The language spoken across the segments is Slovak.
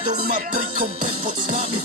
Doma pri kompe pod nami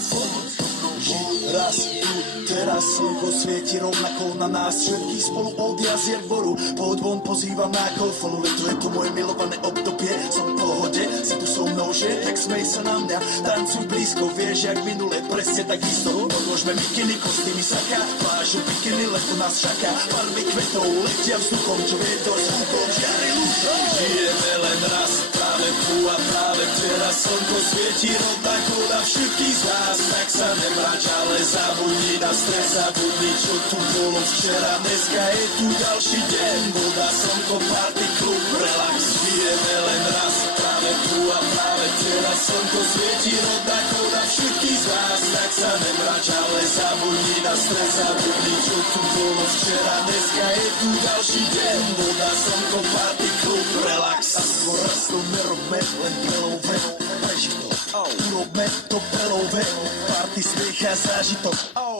raz tu, teraz slnko svieti rovnako na nás. Všetky spolu od jazier boru, pod von pozývam na golfonu. Leto je to moje milované obdobie, som v pohode, si tu so mnou, že? Tak smej sa na mňa, tancuj blízko, vieš, jak minule, presne tak isto. Podložme mikiny, kostýmy saka, plážu bikiny, leto nás čaká. Farby kvetov letia vzduchom, čo vietor s húkom žiari lúčom. Žijeme len raz, práve tu a práve teraz slnko svieti rovnako na všetkých z nás. Tak sa nemrač, ale zabudni na stres, zabudni, čo tu bolo včera. Dneska je tu ďalší deň, voda, slnko, party, klub, relax. Žijeme len raz, práve tu a práve teraz slnko svieti rovnako na všetkých z nás. Tak sa nemrač, ale zabudni na stres, zabudni, čo tu bolo včera. Dneska je tu ďalší deň, voda, slnko, party, klub, relax. A skôr raz to nerobme, len prelové, preži to. Urobme to prelové, party, smiech a zážitok.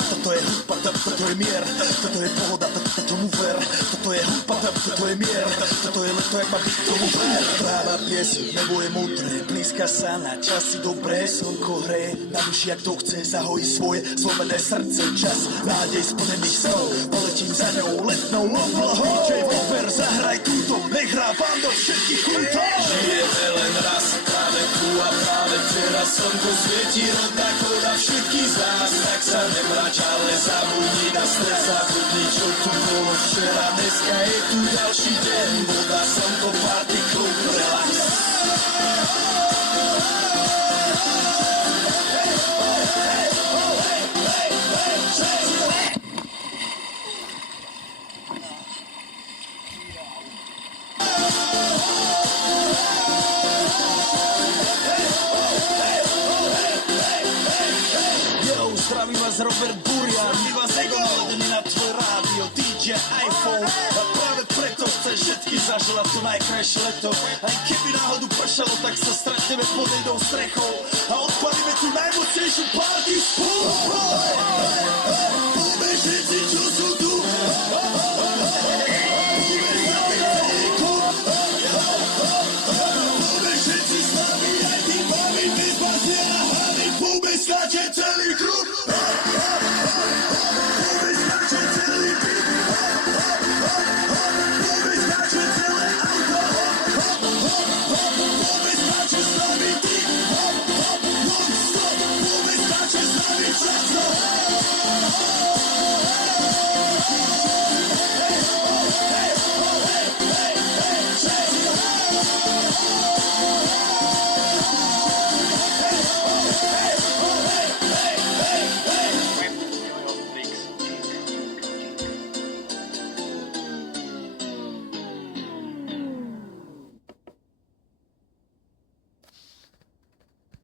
Toto je hudba, toto je mier, toto je pohoda, tomu ver. Toto je hudba, toto je mier, toto je leto, jak má byť, tomu ver. Práva pieseň, nebo je modré, blízka sa na časy dobré. Slnko hreje na duši, jak to chce, zahojí svoje zlomené srdce. Čas nádej splnených snov, poletím za ňou letnou oblohou. DJ Popper, zahraj túto, nech hrá vám do všetkých kultov. Žijeme len raz, práve tu a práve teraz slnko svieti rovnako na všetkých z nás. Tak sa nemrač, ale zabudni na stres, zabudni, čo tu bolo včera. Dneska je tu ďalší deň, voda, slnko, party, klub, relax. Zdraví vás Robert Burian, my vás ego naladený na tvoj rádio, DJ iPhone. A práve preto chceš všetky zaželať to najkrajšie leto. Aj keby náhodu pršalo, tak sa stretneme pod jednou strechou.